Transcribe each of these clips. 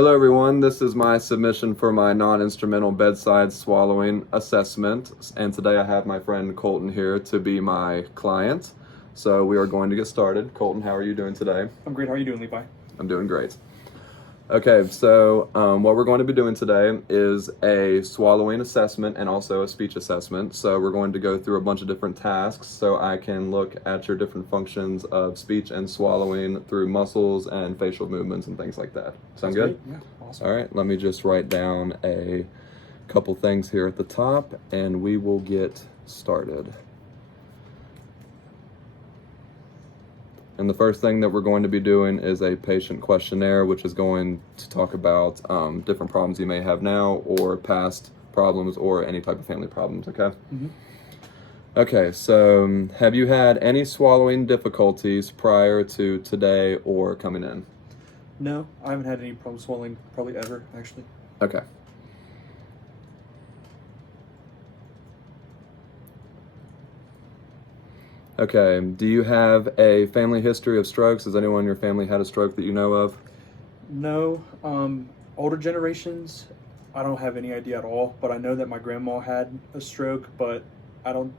Hello everyone, this is my submission for my non-instrumental bedside swallowing assessment, and today I have my friend Colton here to be my client. So we are going to get started. Colton, how are you doing today? I'm great. How are you doing, Levi? I'm doing great. Okay, so what we're going to be doing today is a swallowing assessment and also a speech assessment. So we're going to go through a bunch of different tasks so I can look at your different functions of speech and swallowing through muscles and facial movements and things like that. Sound good? Great. Yeah, awesome. All right, let me just write down a couple things here at the top and we will get started. And the first thing that we're going to be doing is a patient questionnaire, which is going to talk about different problems you may have now or past problems or any type of family problems, okay? Mm-hmm. Okay, so have you had any swallowing difficulties prior to today or coming in? No, I haven't had any problem swallowing probably ever, actually. Okay. Okay, do you have a family history of strokes? Has anyone in your family had a stroke that you know of? No, older generations, I don't have any idea at all, but I know that my grandma had a stroke, but I don't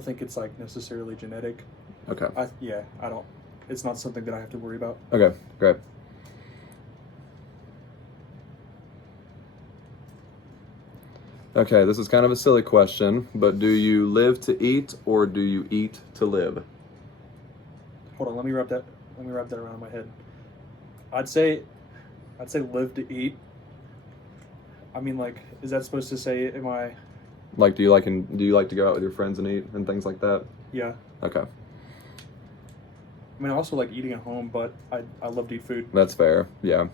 think it's like necessarily genetic. Okay. I don't, it's not something that I have to worry about. Okay, great. Okay, this is kind of a silly question, but do you live to eat or do you eat to live? Hold on, let me wrap that around in my head. I'd say live to eat. I mean, like, is that supposed to say am I? Like, do you like to go out with your friends and eat and things like that? Yeah. Okay. I mean, I also like eating at home, but I love to eat food. That's fair, yeah.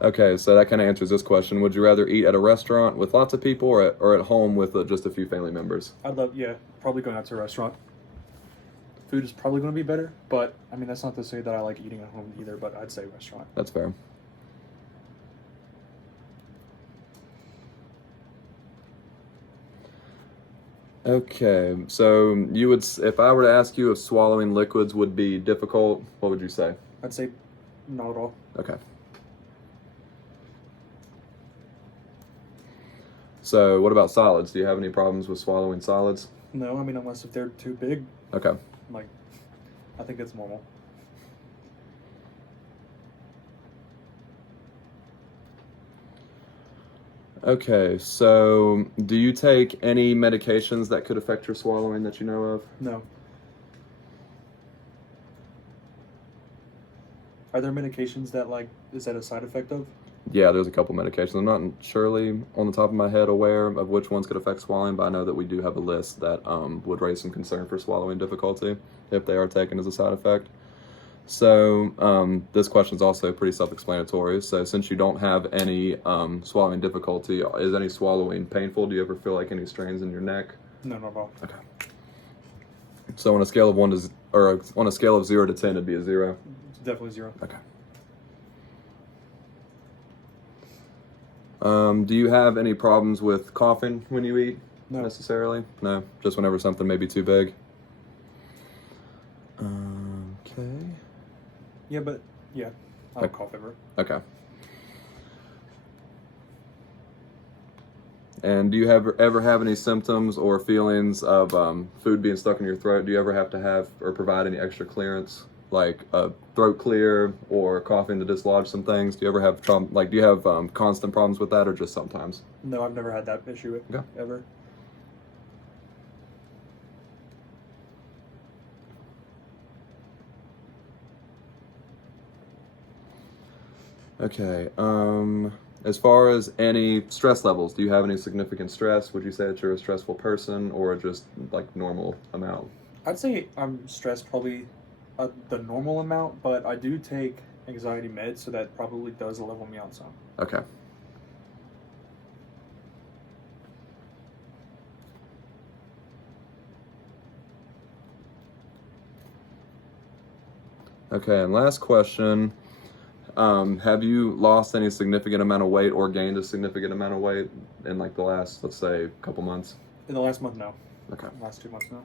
Okay, so that kind of answers this question. Would you rather eat at a restaurant with lots of people or at home with just a few family members? Probably going out to a restaurant. Food is probably going to be better, but I mean, that's not to say that I like eating at home either, but I'd say restaurant. That's fair. Okay, so you would, if I were to ask you if swallowing liquids would be difficult, what would you say? I'd say not at all. Okay. So what about solids? Do you have any problems with swallowing solids? No, I mean, unless if they're too big. Okay. Like, I think it's normal. Okay, so do you take any medications that could affect your swallowing that you know of? No. Are there medications that, like, is that a side effect of? Yeah, there's a couple medications. I'm not surely on the top of my head aware of which ones could affect swallowing, but I know that we do have a list that would raise some concern for swallowing difficulty if they are taken as a side effect. So this question is also pretty self-explanatory. So since you don't have any swallowing difficulty, is any swallowing painful? Do you ever feel like any strains in your neck? No, not at all. Okay. So on a scale of on a scale of 0 to 10, it'd be a 0. It's definitely 0. Okay. Do you have any problems with coughing when you eat? No. Necessarily? No, just whenever something may be too big. Okay. Yeah, but yeah, I don't cough ever. Okay. And do you ever have any symptoms or feelings of food being stuck in your throat? Do you ever have to have or provide any extra clearance, like a throat clear or coughing to dislodge some things? Do you ever have do you have constant problems with that or just sometimes? No, I've never had that issue Okay. ever. Okay. As far as any stress levels, do you have any significant stress? Would you say that you're a stressful person or just like normal amount? I'd say I'm stressed probably the normal amount, but I do take anxiety meds, so that probably does level me out some. Okay. Okay, and last question. Have you lost any significant amount of weight or gained a significant amount of weight in like the last, let's say, couple months? In the last month, no. Okay. Last 2 months, no.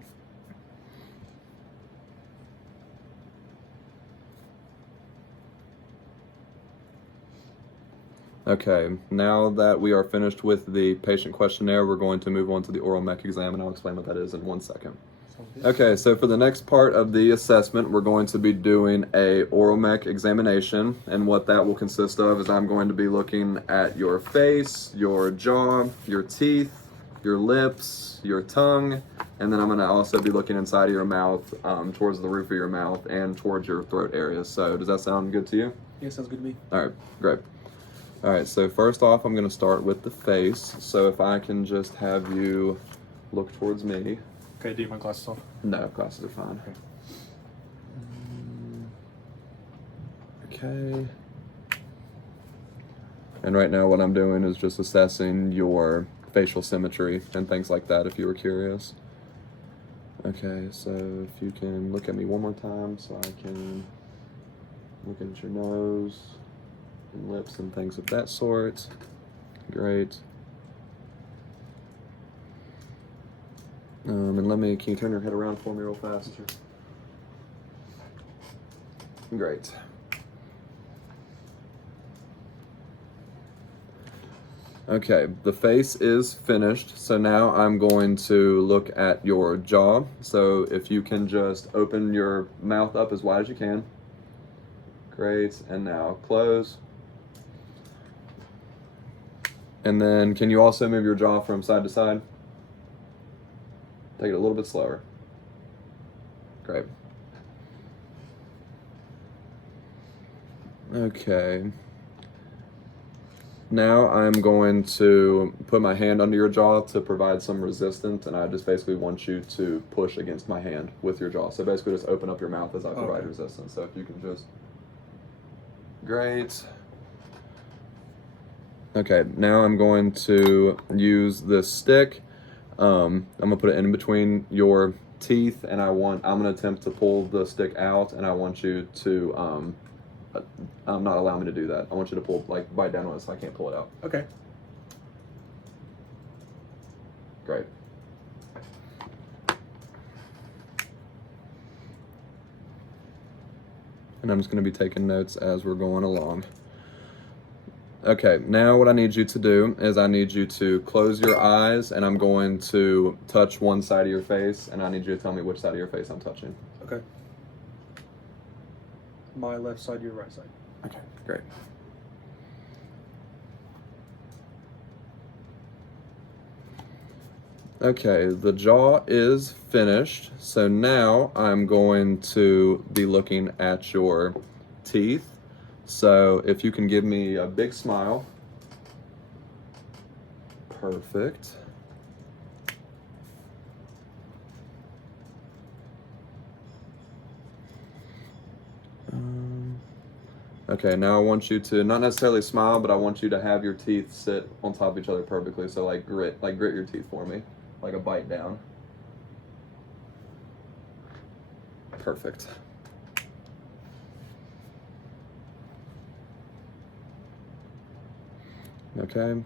Okay, now that we are finished with the patient questionnaire, we're going to move on to the oral mech exam, and I'll explain what that is in 1 second. Sounds good. Okay, so for the next part of the assessment, we're going to be doing a oral mech examination, and what that will consist of is I'm going to be looking at your face, your jaw, your teeth, your lips, your tongue, and then I'm going to also be looking inside of your mouth, towards the roof of your mouth and towards your throat area. So does that sound good to you? Yeah, sounds good to me. All right, great. All right, so first off, I'm going to start with the face. So if I can just have you look towards me. Okay, do you want my glasses off? No, glasses are fine. Okay. And right now what I'm doing is just assessing your facial symmetry and things like that, if you were curious. Okay, so if you can look at me one more time so I can look at your nose and lips and things of that sort. Great. And can you turn your head around for me real fast? Sure. Great. Okay, the face is finished, so now I'm going to look at your jaw. So if you can just open your mouth up as wide as you can. Great, and now close. And then can you also move your jaw from side to side? Take it a little bit slower. Great. Okay. Now I'm going to put my hand under your jaw to provide some resistance, and I just basically want you to push against my hand with your jaw. So basically just open up your mouth as I provide resistance. So if you can just... Great. Okay, now I'm going to use this stick. I'm gonna put it in between your teeth, and I'm gonna attempt to pull the stick out, and I want you to not allow me to do that. I want you to pull, like, bite down on it so I can't pull it out. Okay. Great. And I'm just gonna be taking notes as we're going along. Okay, now what I need you to do is I need you to close your eyes, and I'm going to touch one side of your face, and I need you to tell me which side of your face I'm touching. Okay. My left side, your right side. Okay, great. Okay, the jaw is finished, so now I'm going to be looking at your teeth. So if you can give me a big smile. Perfect. Okay, now I want you to not necessarily smile, but I want you to have your teeth sit on top of each other perfectly. So like grit your teeth for me, like a bite down. Perfect. Okay.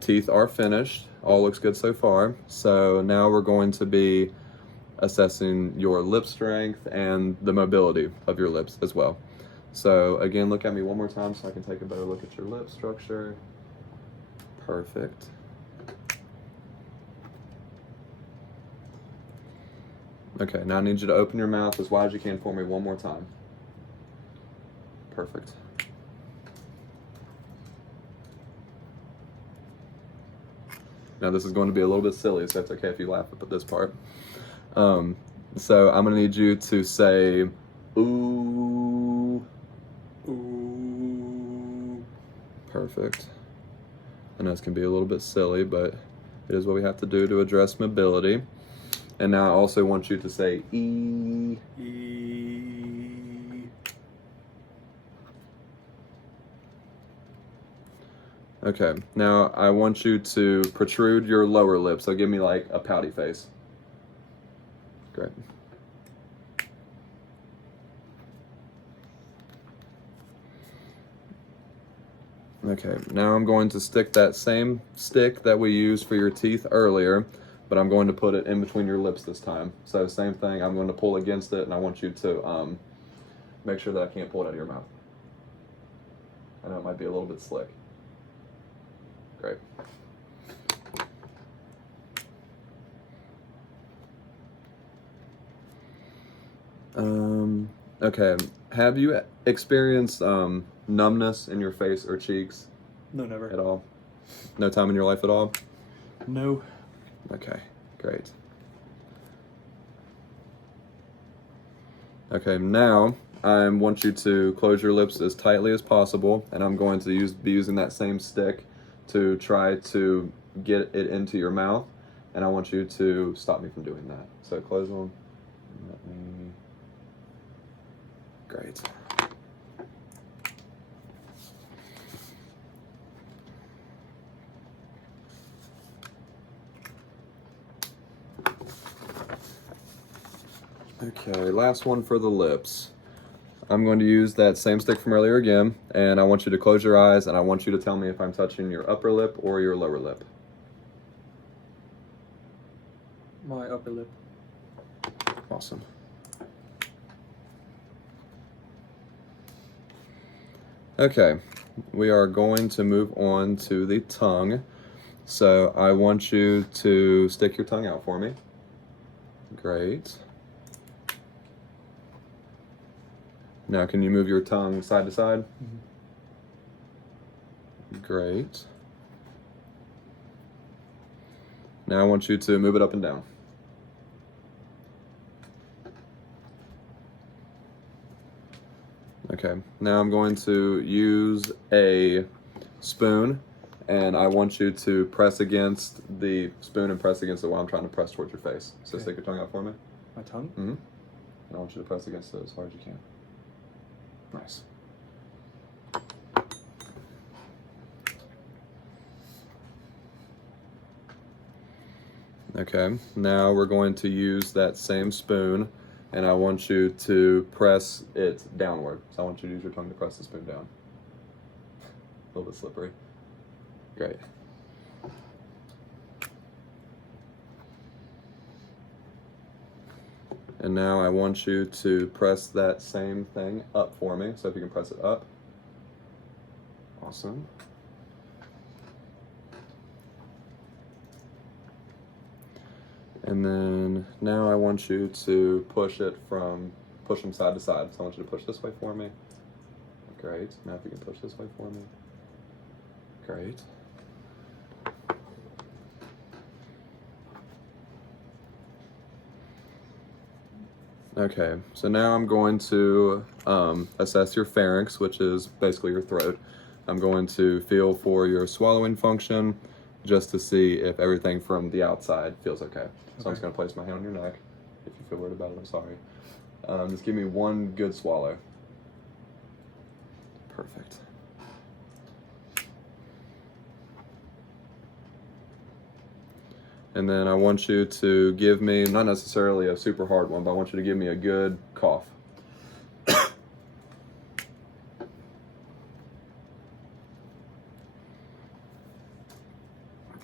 Teeth are finished. All looks good so far. So now we're going to be assessing your lip strength and the mobility of your lips as well. So again, look at me one more time so I can take a better look at your lip structure. Perfect. Okay, now I need you to open your mouth as wide as you can for me one more time. Perfect. Now this is going to be a little bit silly, so it's okay if you laugh at this part. So I'm gonna need you to say, ooh. Ooh. Perfect. I know this can be a little bit silly, but it is what we have to do to address mobility. And now I also want you to say E. E. Okay, now I want you to protrude your lower lip, so give me like a pouty face. Great. Okay, now I'm going to stick that same stick that we used for your teeth earlier, but I'm going to put it in between your lips this time. So same thing, I'm going to pull against it, and I want you to make sure that I can't pull it out of your mouth. I know it might be a little bit slick. Great. Okay. Have you experienced numbness in your face or cheeks No, never. at all? No time in your life at all? No. Okay, great. Okay, now I want you to close your lips as tightly as possible, and I'm going to be using that same stick to try to get it into your mouth, and I want you to stop me from doing that. So close them. Let me... Great. Okay, last one for the lips. I'm going to use that same stick from earlier again, and I want you to close your eyes, and I want you to tell me if I'm touching your upper lip or your lower lip. My upper lip. Awesome. Okay, we are going to move on to the tongue. So I want you to stick your tongue out for me. Great. Now, can you move your tongue side to side? Mm-hmm. Great. Now I want you to move it up and down. Okay, now I'm going to use a spoon, and I want you to press against the spoon and press against it while I'm trying to press towards your face. So Okay. stick your tongue out for me. My tongue? Mm-hmm. And I want you to press against it as hard as you can. Nice. Okay, now we're going to use that same spoon, and I want you to press it downward. So I want you to use your tongue to press the spoon down. A little bit slippery. Great. And now I want you to press that same thing up for me. So if you can press it up. Awesome. And then now I want you to push them side to side. So I want you to push this way for me. Great. Now if you can push this way for me. Great. Okay, so now I'm going to assess your pharynx, which is basically your throat. I'm going to feel for your swallowing function just to see if everything from the outside feels okay. So I'm just going to place my hand on your neck. If you feel worried about it, I'm sorry. Just give me one good swallow. Perfect. And then I want you to give me, not necessarily a super hard one, but I want you to give me a good cough.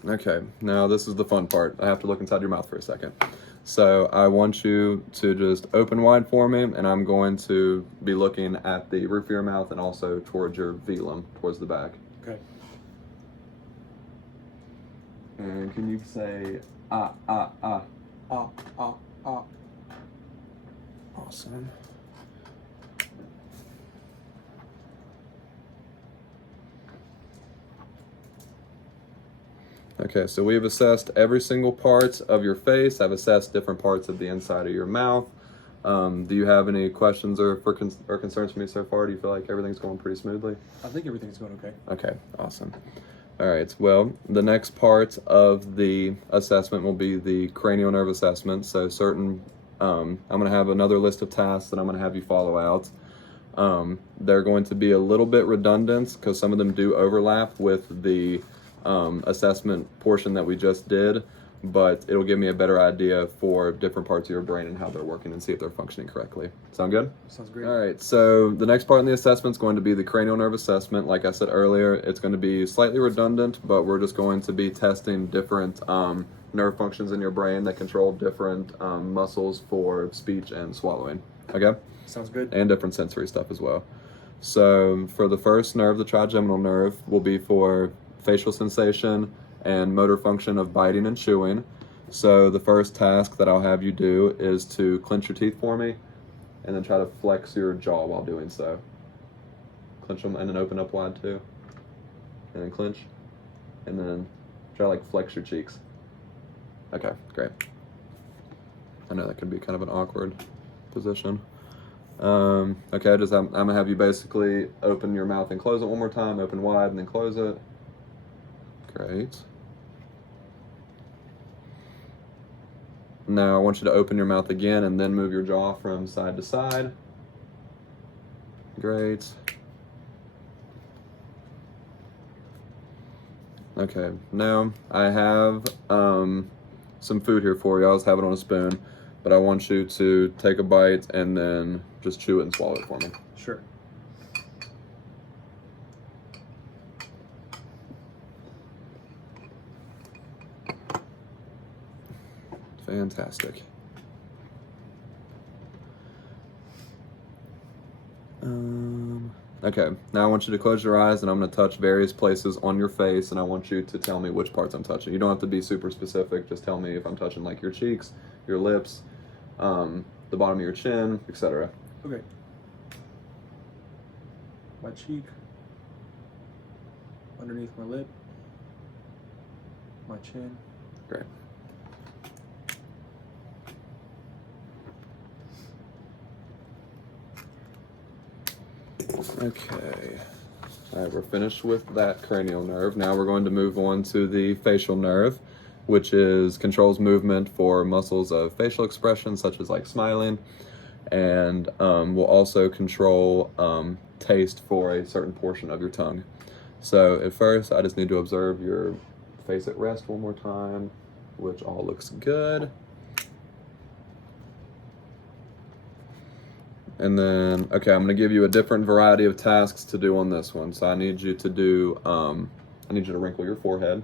Okay, now this is the fun part. I have to look inside your mouth for a second. So I want you to just open wide for me, and I'm going to be looking at the roof of your mouth and also towards your velum, towards the back. Okay. And can you say, ah, ah, ah? Ah, ah, ah. Awesome. Okay, so we've assessed every single part of your face. I've assessed different parts of the inside of your mouth. Do you have any questions or concerns for me so far? Do you feel like everything's going pretty smoothly? I think everything's going okay. Okay, awesome. All right, well, the next part of the assessment will be the cranial nerve assessment. So I'm going to have another list of tasks that I'm going to have you follow out. They're going to be a little bit redundant because some of them do overlap with the assessment portion that we just did, but it'll give me a better idea for different parts of your brain and how they're working and see if they're functioning correctly. Sound good? Sounds great. All right, so the next part in the assessment is going to be the cranial nerve assessment. Like I said earlier, it's going to be slightly redundant, but we're just going to be testing different nerve functions in your brain that control different muscles for speech and swallowing. Okay? Sounds good. And different sensory stuff as well. So for the first nerve, the trigeminal nerve, will be for facial sensation and motor function of biting and chewing. So the first task that I'll have you do is to clench your teeth for me and then try to flex your jaw while doing so. Clench them and then open up wide too. And then clench. And then try to like flex your cheeks. Okay, great. I know that could be kind of an awkward position. Okay, I'm gonna have you basically open your mouth and close it one more time, open wide and then close it. Great. Now I want you to open your mouth again and then move your jaw from side to side. Great. Okay, now I have some food here for you. I was having it on a spoon, but I want you to take a bite and then just chew it and swallow it for me. Sure. Fantastic. Okay, now I want you to close your eyes and I'm going to touch various places on your face and I want you to tell me which parts I'm touching. You don't have to be super specific, just tell me if I'm touching like your cheeks, your lips, the bottom of your chin, etc. Okay. My cheek, underneath my lip, my chin. Great. Okay. All right, we're finished with that cranial nerve. Now we're going to move on to the facial nerve, which controls movement for muscles of facial expression, such as like smiling, and will also control taste for a certain portion of your tongue. So at first, I just need to observe your face at rest one more time, which all looks good. And then, okay, I'm gonna give you a different variety of tasks to do on this one. So I need you to do, I need you to wrinkle your forehead.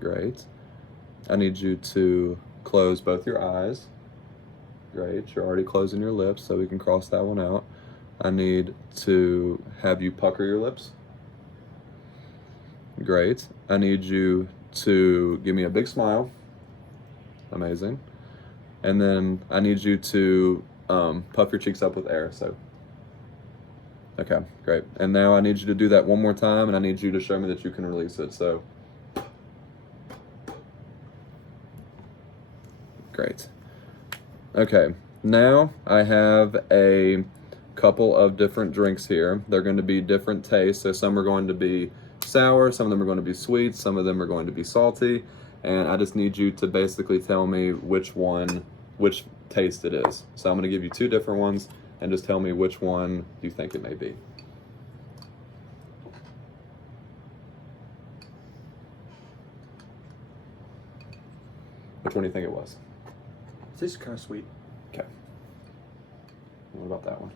Great. I need you to close both your eyes. Great, you're already closing your lips, so we can cross that one out. I need to have you pucker your lips. Great. I need you to give me a big smile. Amazing. And then I need you to puff your cheeks up with air, so. Okay, great. And now I need you to do that one more time, and I need you to show me that you can release it, so. Great. Okay, now I have a couple of different drinks here. They're going to be different tastes, so some are going to be sour, some of them are going to be sweet, some of them are going to be salty, and I just need you to basically tell me which taste it is. So I'm going to give you two different ones and just tell me which one you think it may be. Which one do you think it was? It tastes kind of sweet. Okay. What about that one?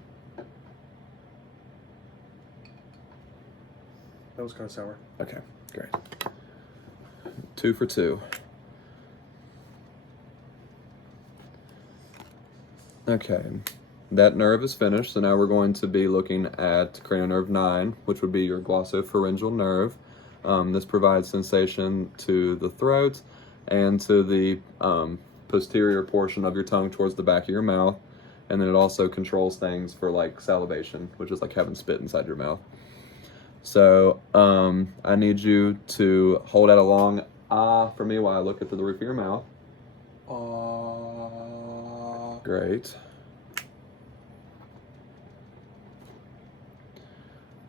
That was kind of sour. Okay, great. 2 for 2. Okay, that nerve is finished, so now we're going to be looking at cranial nerve 9, which would be your glossopharyngeal nerve. This provides sensation to the throat and to the posterior portion of your tongue towards the back of your mouth, and then it also controls things for like salivation, which is like having spit inside your mouth. So I need you to hold out a long ah for me while I look at the roof of your mouth. Great.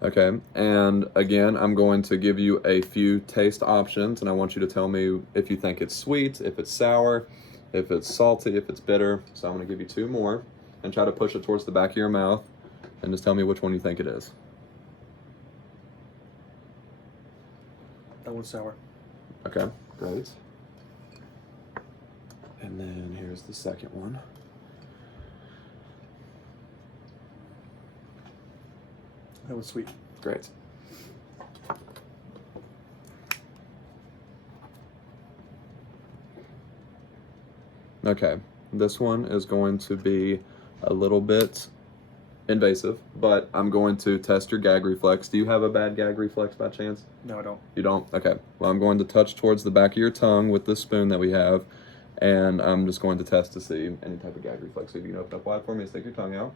Okay, and again, I'm going to give you a few taste options, and I want you to tell me if you think it's sweet, if it's sour, if it's salty, if it's bitter. So I'm going to give you 2 more, and try to push it towards the back of your mouth, and just tell me which one you think it is. That one's sour. Okay, great. And then here's the second one. That was sweet. Great. Okay, this one is going to be a little bit invasive, but I'm going to test your gag reflex. Do you have a bad gag reflex by chance? No, I don't. You don't? Okay. Well, I'm going to touch towards the back of your tongue with this spoon that we have, and I'm just going to test to see any type of gag reflex. So if you can open up wide for me and stick your tongue out.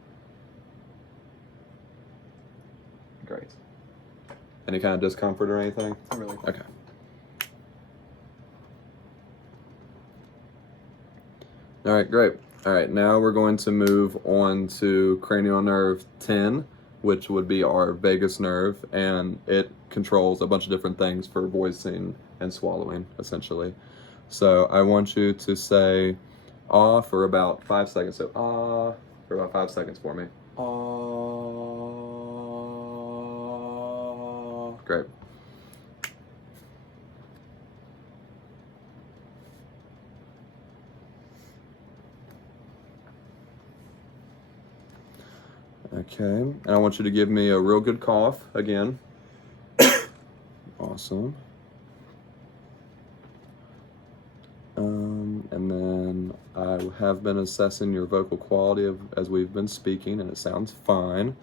Great. Any kind of discomfort or anything? Not really. Okay. All right, great. All right, now we're going to move on to cranial nerve 10, which would be our vagus nerve, and it controls a bunch of different things for voicing and swallowing, essentially. So I want you to say ah for about 5 seconds. So ah for about 5 seconds for me. Great. Okay, and I want you to give me a real good cough again. Awesome. And then I have been assessing your vocal quality as we've been speaking, and it sounds fine.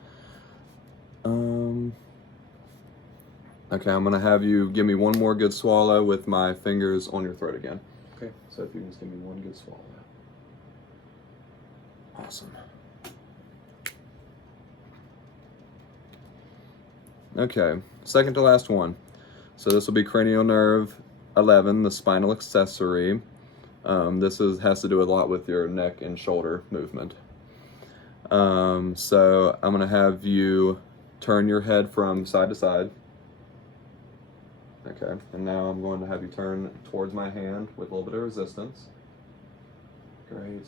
Okay, I'm gonna have you give me one more good swallow with my fingers on your throat again. Okay. So if you can just give me one good swallow. Awesome. Okay, second to last one. So this will be cranial nerve 11, the spinal accessory. This has to do a lot with your neck and shoulder movement. So I'm gonna have you turn your head from side to side. Okay, and now I'm going to have you turn towards my hand with a little bit of resistance. Great.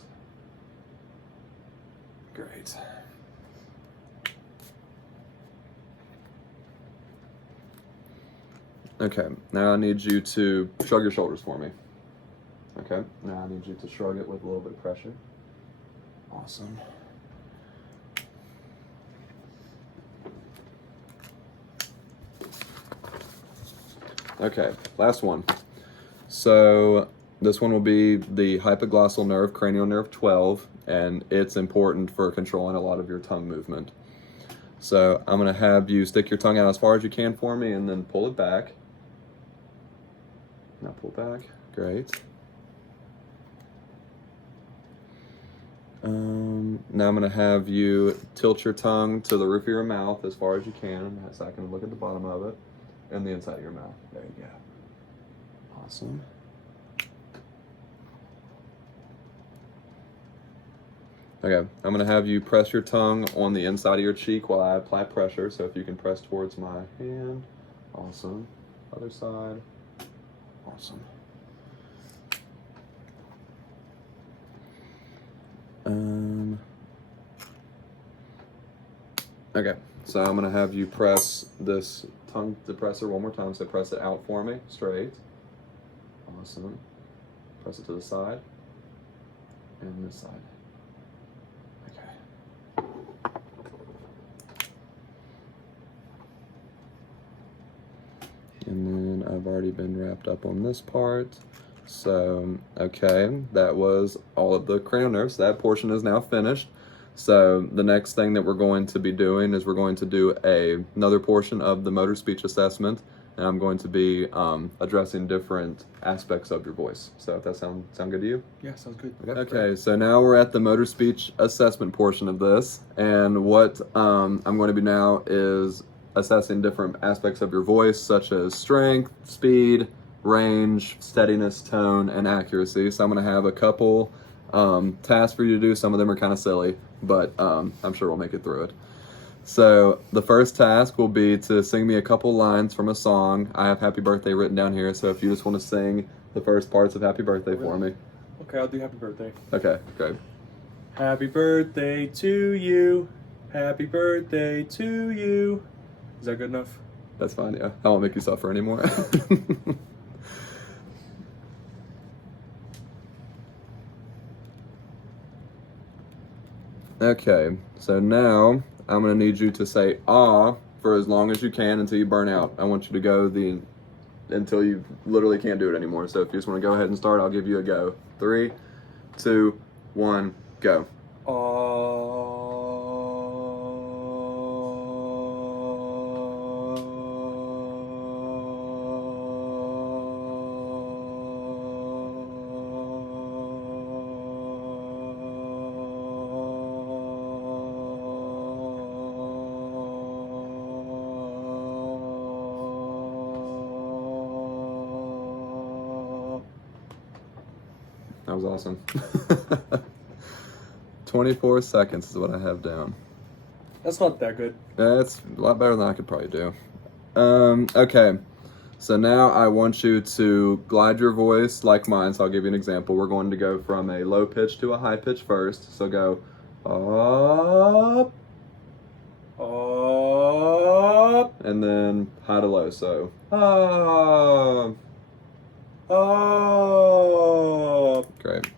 Great. Okay, now I need you to shrug your shoulders for me. Okay, now I need you to shrug it with a little bit of pressure. Awesome. Okay, last one. So this one will be the hypoglossal nerve, cranial nerve 12, and it's important for controlling a lot of your tongue movement. So I'm gonna have you stick your tongue out as far as you can for me and then pull it back. Now pull back, great. Now I'm gonna have you tilt your tongue to the roof of your mouth as far as you can, so I can look at the bottom of it and the inside of your mouth. There you go. Awesome. Okay, I'm gonna have you press your tongue on the inside of your cheek while I apply pressure. So if you can press towards my hand. Awesome. Other side. Awesome. Okay, so I'm gonna have you press this tongue depressor one more time. So press it out for me, straight. Awesome. Press it to the side and this side. Okay. And then I've already been wrapped up on this part. So, okay, that was all of the cranial nerves. That portion is now finished. So the next thing that we're going to be doing is we're going to do another portion of the motor speech assessment, and I'm going to be addressing different aspects of your voice. So if that sound good to you? Yeah, sounds good. Okay, so now we're at the motor speech assessment portion of this, and what I'm going to be now is assessing different aspects of your voice, such as strength, speed, range, steadiness, tone, and accuracy. So I'm going to have a couple tasks for you to do. Some of them are kind of silly, but I'm sure we'll make it through it. So the first task will be to sing me a couple lines from a song. I have Happy Birthday written down here, so if you just want to sing the first parts of Happy Birthday for me. Okay, I'll do Happy Birthday. Okay, great. Happy birthday to you. Happy birthday to you. Is that good enough? That's fine, yeah. I won't make you suffer anymore. Okay, so now I'm gonna need you to say ah for as long as you can until you burn out. I want you to go until you literally can't do it anymore. So if you just want to go ahead and start, I'll give you a go. 3, 2, 1, go. was awesome. 24 seconds is what I have down. That's not that good. That's a lot better than I could probably do. Okay. So now I want you to glide your voice like mine. So I'll give you an example. We're going to go from a low pitch to a high pitch first. So go up, Up, and then high to low. So up. up. Great.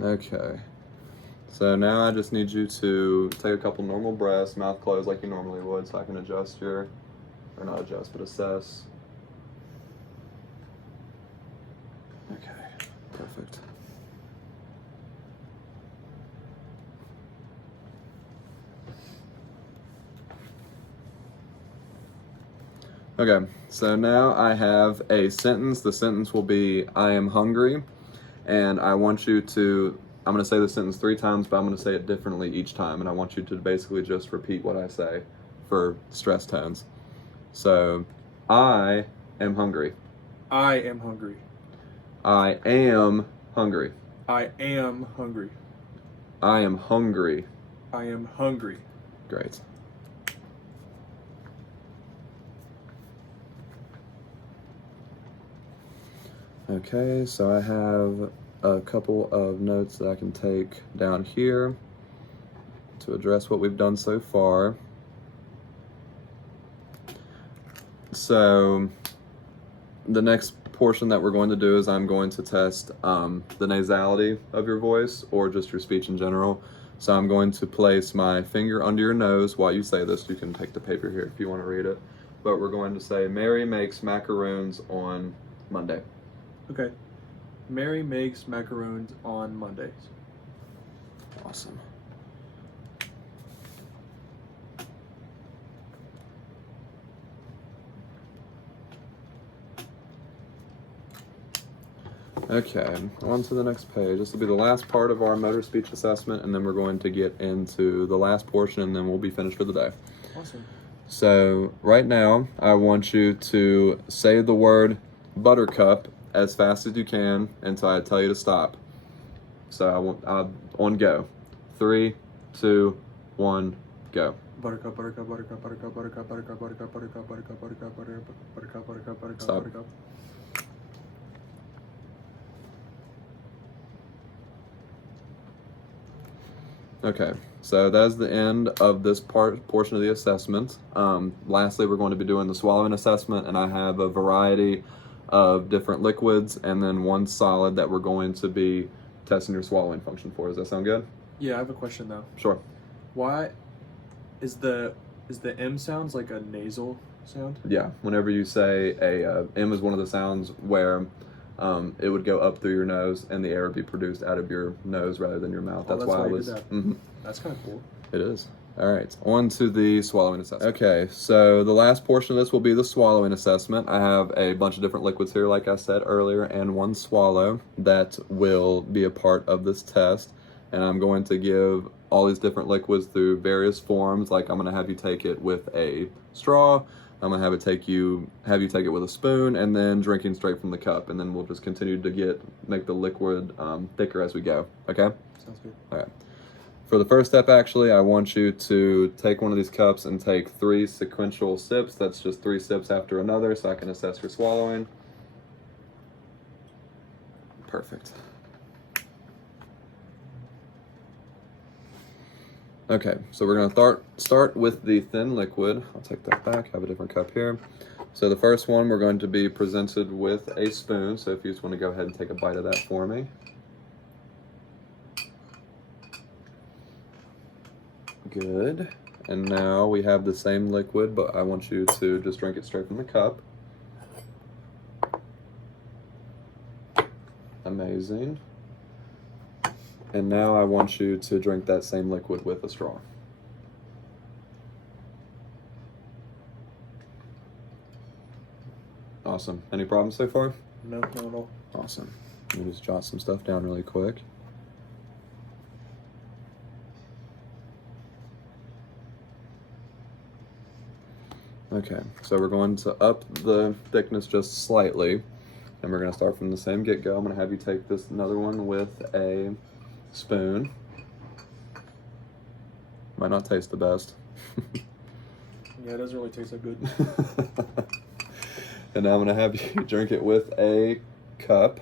Okay. So now I just need you to take a couple normal breaths, mouth closed like you normally would, so I can adjust your, or not adjust, but assess. Okay, perfect. Okay, so now I have a sentence. The sentence will be, I am hungry, and I want you to, I'm going to say the sentence 3 times, but I'm going to say it differently each time, and I want you to basically just repeat what I say for stress tones. So, I am hungry. I am hungry. I am hungry. I am hungry. I am hungry. I am hungry. Great. Okay, so I have a couple of notes that I can take down here to address what we've done so far. So the next portion that we're going to do is I'm going to test the nasality of your voice or just your speech in general. So I'm going to place my finger under your nose while you say this. You can take the paper here if you want to read it. But we're going to say, Mary makes macaroons on Monday. Okay. Mary makes macaroons on Mondays. Awesome. Okay, on to the next page. This will be the last part of our motor speech assessment, and then we're going to get into the last portion, and then we'll be finished for the day. Awesome. So right now, I want you to say the word buttercup as fast as you can until I tell you to stop. So on go. 3, 2, 1, go. Buttercup, buttercup, buttercup, buttercup, buttercup, buttercup, buttercup, buttercup, buttercup, buttercup, buttercup, buttercup, buttercup, buttercup, Stop. buttercup. Okay, so that's the end of this portion of the assessment. Lastly, we're going to be doing the swallowing assessment, and I have a variety of different liquids and then one solid that we're going to be testing your swallowing function for. Does that sound good? Yeah, I have a question though. Sure. Why is the M sounds like a nasal sound? Yeah, whenever you say M is one of the sounds where it would go up through your nose and the air would be produced out of your nose rather than your mouth. Oh, That's why I you was. did that. Mm-hmm. That's kind of cool. It is. All right, on to the swallowing assessment. Okay, so the last portion of this will be the swallowing assessment. I have a bunch of different liquids here, like I said earlier, and one swallow that will be a part of this test. And I'm going to give all these different liquids through various forms. Like I'm going to have you take it with a straw. I'm going to have you take it with a spoon, and then drinking straight from the cup. And then we'll just continue to make the liquid thicker as we go. Okay? Sounds good. All right. For the first step, actually, I want you to take one of these cups and take 3 sequential sips. That's just 3 sips after another, so I can assess your swallowing. Perfect. Okay, so we're going to start with the thin liquid. I'll take that back. I have a different cup here. So the first one, we're going to be presented with a spoon. So if you just want to go ahead and take a bite of that for me. Good. And now we have the same liquid, but I want you to just drink it straight from the cup. Amazing. And now I want you to drink that same liquid with a straw. Awesome. Any problems so far? No, not at all. Awesome. Let me just jot some stuff down really quick. Okay, so we're going to up the thickness just slightly, and we're going to start from the same get-go. I'm going to have you take this another one with a spoon. Might not taste the best. Yeah, it doesn't really taste that good. And now I'm going to have you drink it with a cup.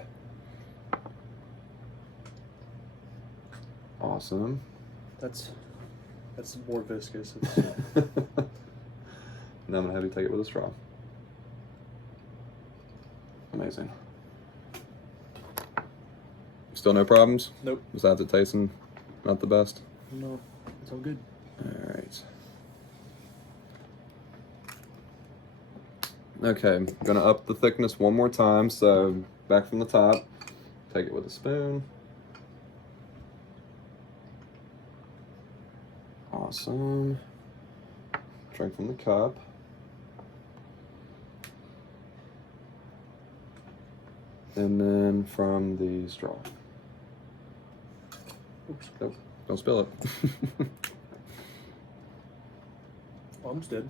Awesome. That's more viscous. Now I'm going to have you take it with a straw. Amazing. Still no problems? Nope. Besides it tasting not the best? No, it's all good. All right. Okay, I'm gonna up the thickness one more time. So back from the top, take it with a spoon. Awesome. Drink from the cup. And then from the straw. Oops. Nope, don't spill it. Almost did.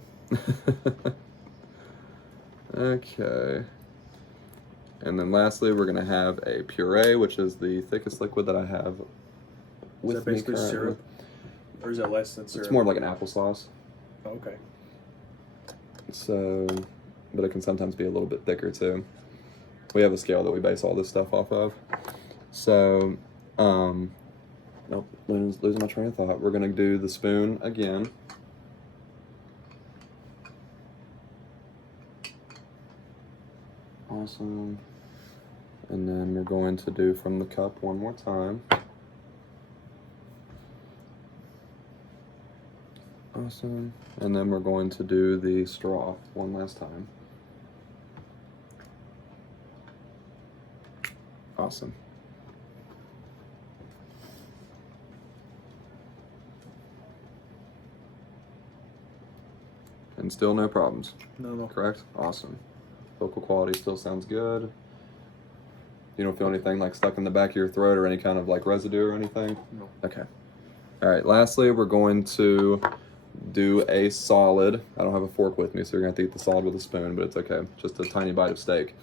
Okay. And then lastly, we're gonna have a puree, which is the thickest liquid that I have with Is that basically me currently. syrup? Or is that less than syrup? It's more like an applesauce. Oh, okay. So, but it can sometimes be a little bit thicker too. We have a scale that we base all this stuff off of. So, nope, losing my train of thought. We're gonna do the spoon again. Awesome. And then we're going to do from the cup one more time. Awesome. And then we're going to do the straw one last time. Awesome. And still no problems. No. Correct? Awesome. Vocal quality still sounds good. You don't feel anything like stuck in the back of your throat or any kind of like residue or anything? No. Okay. All right, lastly, we're going to do a solid. I don't have a fork with me, so you're gonna have to eat the solid with a spoon, but it's okay. Just a tiny bite of steak.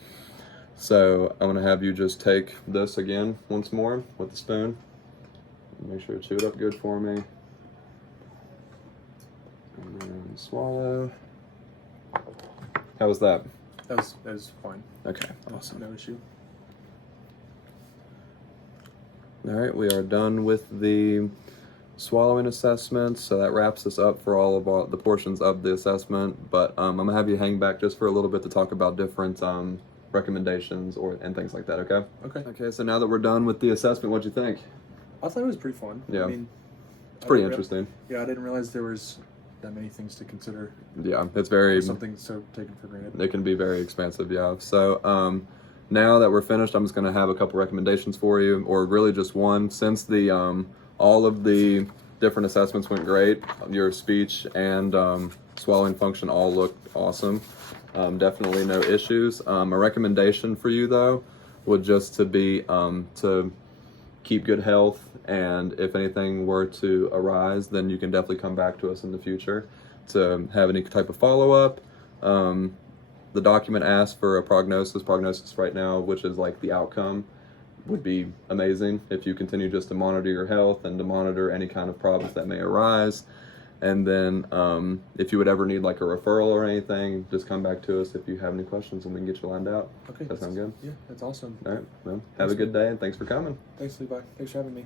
So I'm gonna have you just take this again once more with the spoon. Make sure to chew it up good for me. And then swallow. How was that? That was fine. Okay, awesome. No issue. All right, we are done with the swallowing assessment, so that wraps us up for all of the portions of the assessment. But I'm gonna have you hang back just for a little bit to talk about different recommendations and things like that. Okay. Okay. Okay. So now that we're done with the assessment, what'd you think? I thought it was pretty fun. Yeah. I mean, It's pretty interesting. Yeah, I didn't realize there was that many things to consider. Yeah, it's very Something so taken for granted. It can be very expansive. Yeah. So now that we're finished, I'm just gonna have a couple recommendations for you, or really just one. Since the all of the different assessments went great, your speech and swallowing function all looked awesome. Definitely no issues. A recommendation for you though would just to be to keep good health, and if anything were to arise, then you can definitely come back to us in the future to have any type of follow-up. The document asks for a prognosis right now, which is like the outcome, would be amazing if you continue just to monitor your health and to monitor any kind of problems that may arise. And then if you would ever need like a referral or anything, just come back to us if you have any questions and we can get you lined out. Okay. That sound good? Yeah, that's awesome. All right. Well, have a good day and thanks for coming. Thanks, Levi. Thanks for having me.